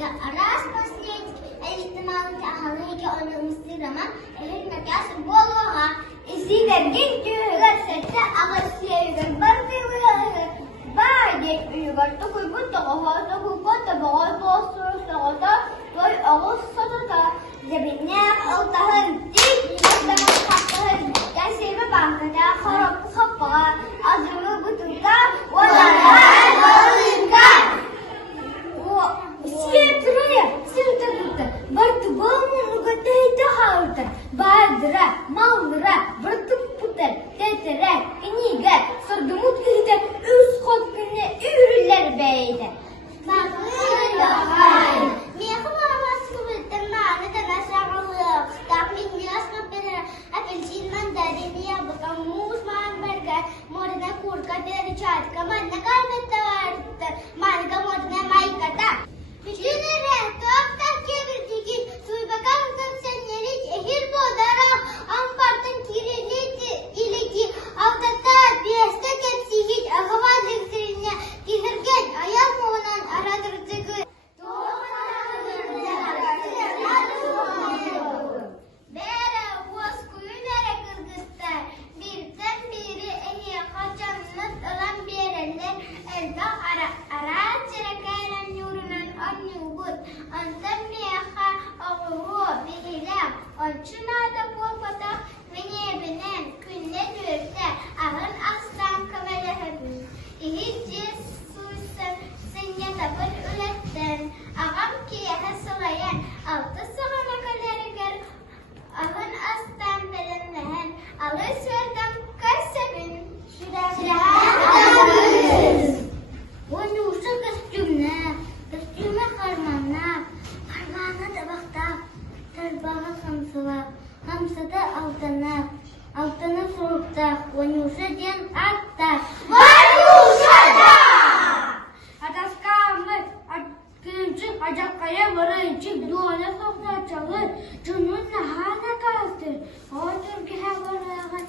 раз последних электромагнитных ахалыги онымызды роман элер накас болуға изилерген түйігі сәтті ағысыйығын бардығығы бар дек үйігір тұқый бұттығы тұқы бұғы тоғыста той оғыз сотыда зәбіннәк ұлтағын дик ұлтағын қақтығын дәсебі банкада қорапы қаппыға азығы бұтылда олардан олынға Бадра, малра, бұртып бұтар, тәтірі, кінегі, сұрдымыт күйді, үз қоткіні үйрілер бәйді. Мақылы дағай. Меқі мағасы күбілттің мағаны да насағылық. Тақмин миласына бәрі апельсин мандарин яблоко, муз маған бәргі, морына курка, бәрі чатка, манна қалбетті варты, манға морына майката. Düşünürə, toqtaq kebirtiki, suybaqam topsanyelik, ehir bodara, ampartın kiriliti, iliki, avdata, biyasta kepsihit, ağavadık sirine, kihirgen, ayal muğunan aradırdıgı. Bera, voskuyu nere kırgızlar, birden biri ehiye kaçanınız olan berenler, elda ara çirekayran yurunan annyugut, antamniyaha ağuru bihilam, olçunada bolpatak, menebinen, künne dürte, ağın aslan kamelehebin, ihicciz suysan, sinye tabır ületten, ağam kiyehe sılayan, altı sığana kaleriger, ağın aslan belenlehen, alır sürdem kaysebin, Вонюша костюмі қармана табақтап, тарбаға қамсылап, қамсыды алтыны сұлықтақ, Вонюша ден аттақ. Вонюша да! Атаскамыз, күйімчік, ажаққая варайынчық, дуана соқна чалыр, жүнін нағана қастыр, отыр кәғырағын.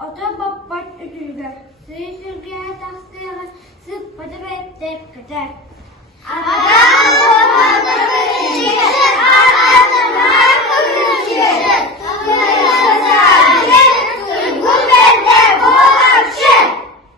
Ата баппат үтілгер, сүйсілге тақсыға, sıp pıdı bettep kıtar.